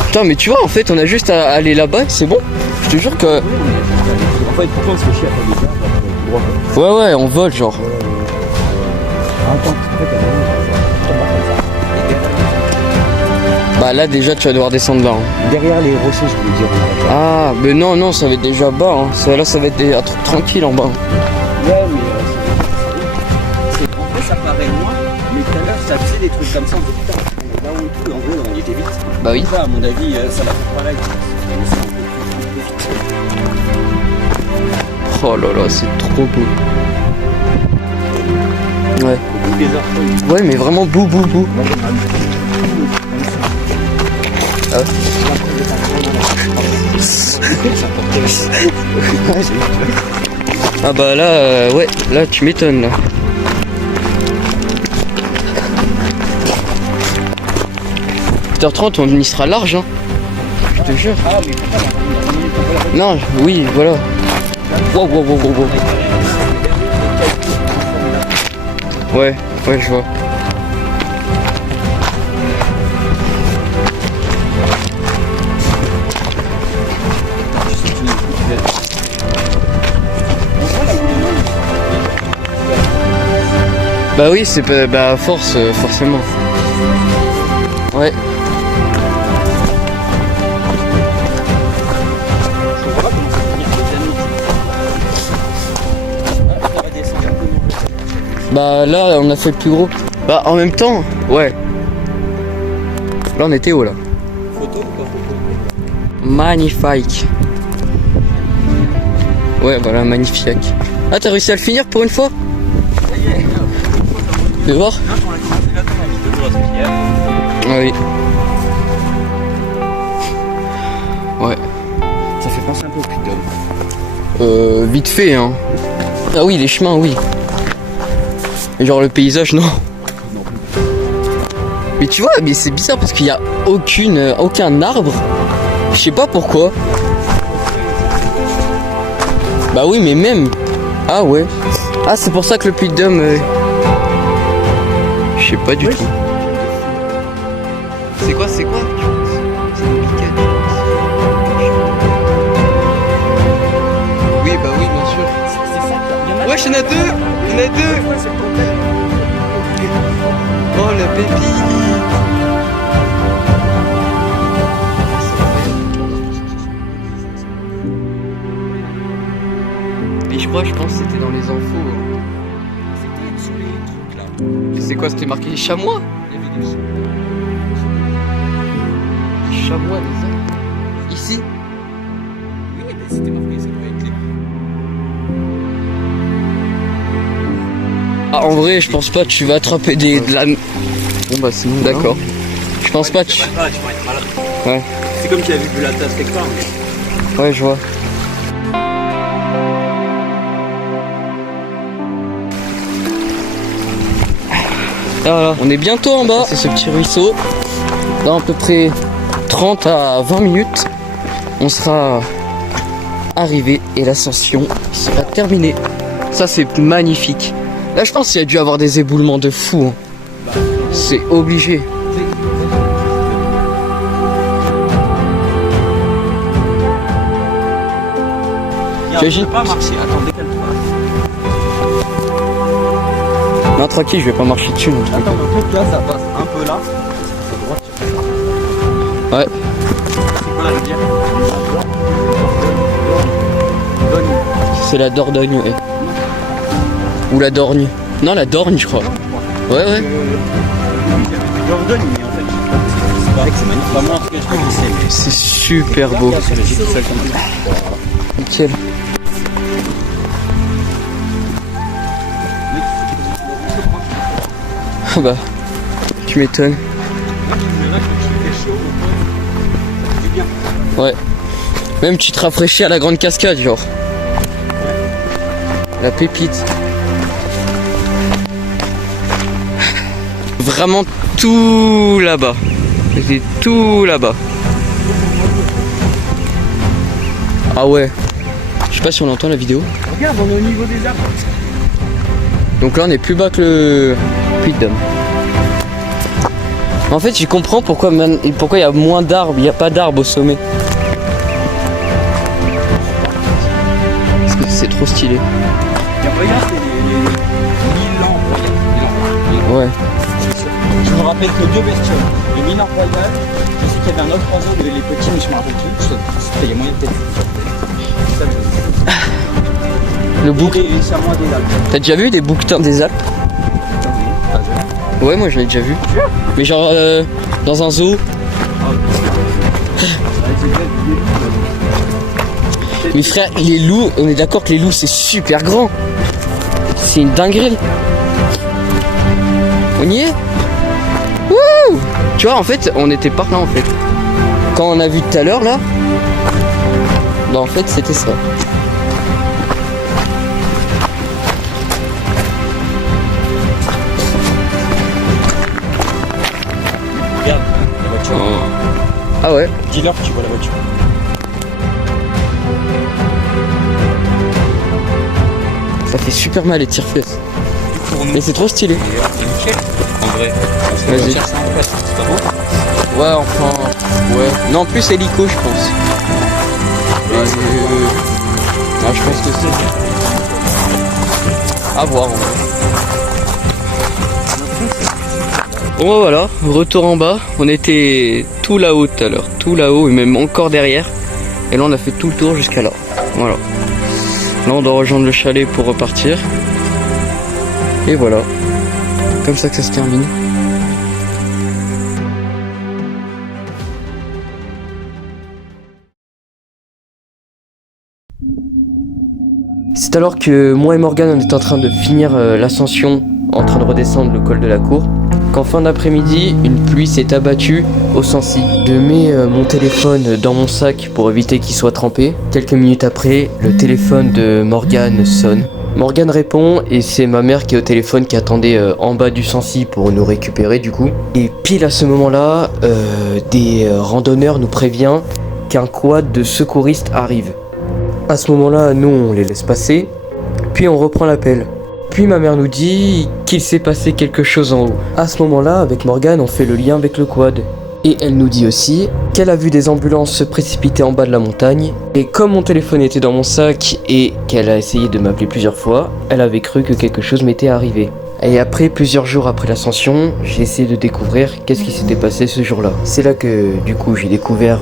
Putain, mais tu vois, en fait, on a juste à aller là-bas, c'est bon. Je te jure que. En fait, pourquoi on se fait chier à faire des gars, droit. Ouais, on vole, genre. Attends, en fait, Bah là, déjà, tu vas devoir descendre là. Hein. derrière les rochers, je voulais dire. Ah, mais non, ça va être déjà bas. Hein. Là, ça va être un truc tranquille en bas. Ouais, mais en vrai, ça paraît loin, mais tout à l'heure, ça faisait des trucs comme ça. On dit putain, on est là où et tout. En vrai, on y était vite. Bah oui. Ça, à mon avis, ça va faire pareil. Oh là là, c'est trop beau. Ouais. Ouais, mais vraiment beau. Ah. Ah bah là, ouais, là tu m'étonnes là. 8h30, on y sera large, hein. Je te jure. Non, oui, voilà. Wow. Ouais, je vois. Bah oui, c'est pas... Bah à force, forcément. Ouais. Bah là, on a fait le plus gros. Bah en même temps, ouais. Là, on était haut là. Photo ou pas photo? Magnifique. Ouais, voilà, magnifique. Ah, t'as réussi à le finir pour une fois? Ça y est. Tu veux voir? Non, on a commencé là dans la vidéo de hier. Ah oui. Ouais. Ça fait penser un peu au Puy de Dôme. Vite fait, hein. Ah oui, les chemins, oui. Mais genre le paysage, non. Mais tu vois, mais c'est bizarre parce qu'il n'y a aucun arbre. Je sais pas pourquoi. Bah oui, mais même. Ah ouais. Ah, c'est pour ça que le Puy de Dôme. Je sais pas du tout. C'est quoi? C'est quoi? C'est une piquette. Oui, bah oui, bien sûr. C'est ça. Wesh, il y en a deux! Il y en a deux! Oh la pépite! Et je pense que c'était dans les infos. C'était sur les trucs là. Et c'est quoi? C'était marqué chamois? Il y avait des Chamois des Alpes. Ici? Oui, mais c'était marqué, ça doit être les. Ah, en vrai, je pense pas que tu vas attraper de la. Bon bah c'est bon, d'accord. Je pense pas que tu. Tu vas être malade. Ouais. C'est comme tu avais vu la tasse quelque part. Ouais, je vois. Ah, voilà, on est bientôt en bas. C'est ce petit ruisseau. Dans à peu près 30 à 20 minutes, on sera arrivé et l'ascension sera terminée. Ça, c'est magnifique. Là, je pense qu'il y a dû avoir des éboulements de fou. Hein. C'est obligé. Je peux pas marcher. Attends, décale-toi. Non, tranquille, je vais pas marcher dessus. Non, Attends, en tout cas, ça passe un peu là. ouais. C'est quoi la rivière? C'est la Dordogne, ouais. Ou la Dorgne. Non, la Dorgne, je crois. Ouais, ouais. Dordogne, mais en fait, c'est pareil que c'est magnifique. Pas moi, en tout cas, je connaissais, mais C'est super beau. c'est tout seul comme ça. Nickel. Ah bah, tu m'étonnes. Ouais. Même tu te rafraîchis à la grande cascade, genre. La pépite. Vraiment tout là-bas. C'était tout là-bas. Ah ouais. Je sais pas si on entend la vidéo. Regarde, on est au niveau des arbres. Donc là on est plus bas que le Puy de Dôme. En fait je comprends pourquoi il y a moins d'arbres, il n'y a pas d'arbres au sommet. Parce que c'est trop stylé. Regarde, c'est les 1000 ans. Ouais. Je me rappelle que deux bestioles. Le Milan Royal, je sais qu'il y avait un autre oiseau, les petits, mais je me rappelle plus. C'était il y a moyen de peut-être. Le bouc. Les chamois des Alpes. T'as déjà vu des bouquetins des Alpes? Ouais, moi je l'ai déjà vu. Mais genre dans un zoo. Mais frère, les loups, on est d'accord que les loups c'est super grand. C'est une dinguerie. On y est? Wouh! Tu vois, en fait, on était par là en fait. Quand on a vu tout à l'heure là, bah en fait c'était ça. Regarde, la voiture. Ah ouais. Dis-leur que tu vois la voiture. Ça fait super mal les tire-fesses. Mais c'est trop stylé. C'est nickel, en vrai. Vas-y. C'est un peu, c'est pas beau. Ouais, enfin. Ouais. Non, plus hélico, je pense. Ah, je pense que c'est à voir en vrai. Bon bah voilà, retour en bas. On était tout là-haut tout à l'heure, tout là-haut et même encore derrière. Et là on a fait tout le tour jusqu'à là. Voilà. Là on doit rejoindre le chalet pour repartir. Et voilà. Comme ça que ça se termine. C'est alors que moi et Morgane on est en train de finir l'ascension, en train de redescendre le col de la cour, qu'en fin d'après-midi, une pluie s'est abattue au Sancy. Je mets mon téléphone dans mon sac pour éviter qu'il soit trempé. Quelques minutes après, le téléphone de Morgane sonne. Morgane répond et c'est ma mère qui est au téléphone qui attendait en bas du Sancy pour nous récupérer du coup. Et pile à ce moment-là, des randonneurs nous préviennent qu'un quad de secouristes arrive. À ce moment-là, nous on les laisse passer, puis on reprend l'appel. Puis ma mère nous dit qu'il s'est passé quelque chose en haut. À ce moment-là, avec Morgane, on fait le lien avec le quad. Et elle nous dit aussi qu'elle a vu des ambulances se précipiter en bas de la montagne. Et comme mon téléphone était dans mon sac et qu'elle a essayé de m'appeler plusieurs fois, elle avait cru que quelque chose m'était arrivé. Et après, plusieurs jours après l'ascension, j'ai essayé de découvrir qu'est-ce qui s'était passé ce jour-là. C'est là que, du coup, j'ai découvert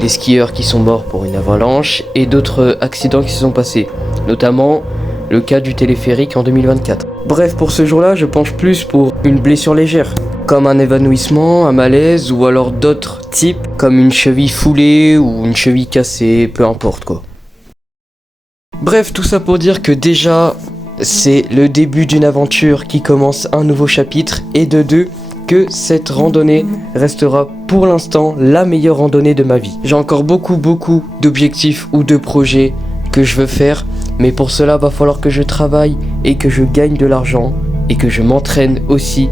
les skieurs qui sont morts pour une avalanche et d'autres accidents qui se sont passés. Notamment le cas du téléphérique en 2024. Bref, pour ce jour-là, je penche plus pour une blessure légère, comme un évanouissement, un malaise ou alors d'autres types, comme une cheville foulée ou une cheville cassée, peu importe quoi. Bref, tout ça pour dire que déjà, c'est le début d'une aventure qui commence un nouveau chapitre et de deux, que cette randonnée restera pour l'instant la meilleure randonnée de ma vie. J'ai encore beaucoup d'objectifs ou de projets que je veux faire, mais pour cela va falloir que je travaille et que je gagne de l'argent et que je m'entraîne aussi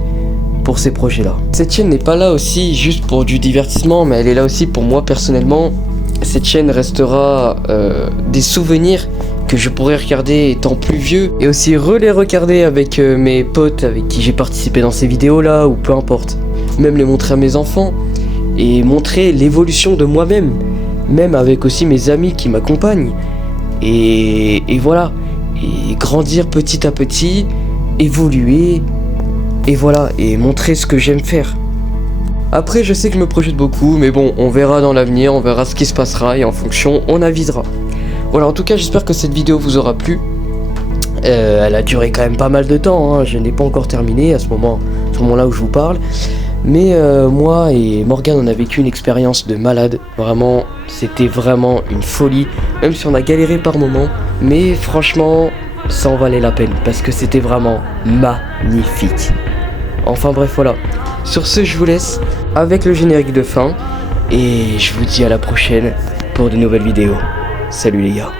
pour ces projets-là. Cette chaîne n'est pas là aussi juste pour du divertissement, mais elle est là aussi pour moi personnellement. Cette chaîne restera des souvenirs que je pourrais regarder étant plus vieux et aussi les regarder avec mes potes avec qui j'ai participé dans ces vidéos-là ou peu importe. Même les montrer à mes enfants et montrer l'évolution de moi-même, même avec aussi mes amis qui m'accompagnent. Et voilà, et grandir petit à petit, évoluer, et voilà, et montrer ce que j'aime faire. Après, je sais que je me projette beaucoup, mais bon, on verra dans l'avenir, on verra ce qui se passera, et en fonction, on avisera. Voilà, en tout cas, j'espère que cette vidéo vous aura plu. Elle a duré quand même pas mal de temps, hein. Je n'ai pas encore terminé à ce moment-là où je vous parle. Mais moi et Morgane, on a vécu une expérience de malade. Vraiment, c'était vraiment une folie. Même si on a galéré par moments. Mais franchement, ça en valait la peine. Parce que c'était vraiment magnifique. Enfin bref, voilà. Sur ce, je vous laisse avec le générique de fin. Et je vous dis à la prochaine pour de nouvelles vidéos. Salut les gars.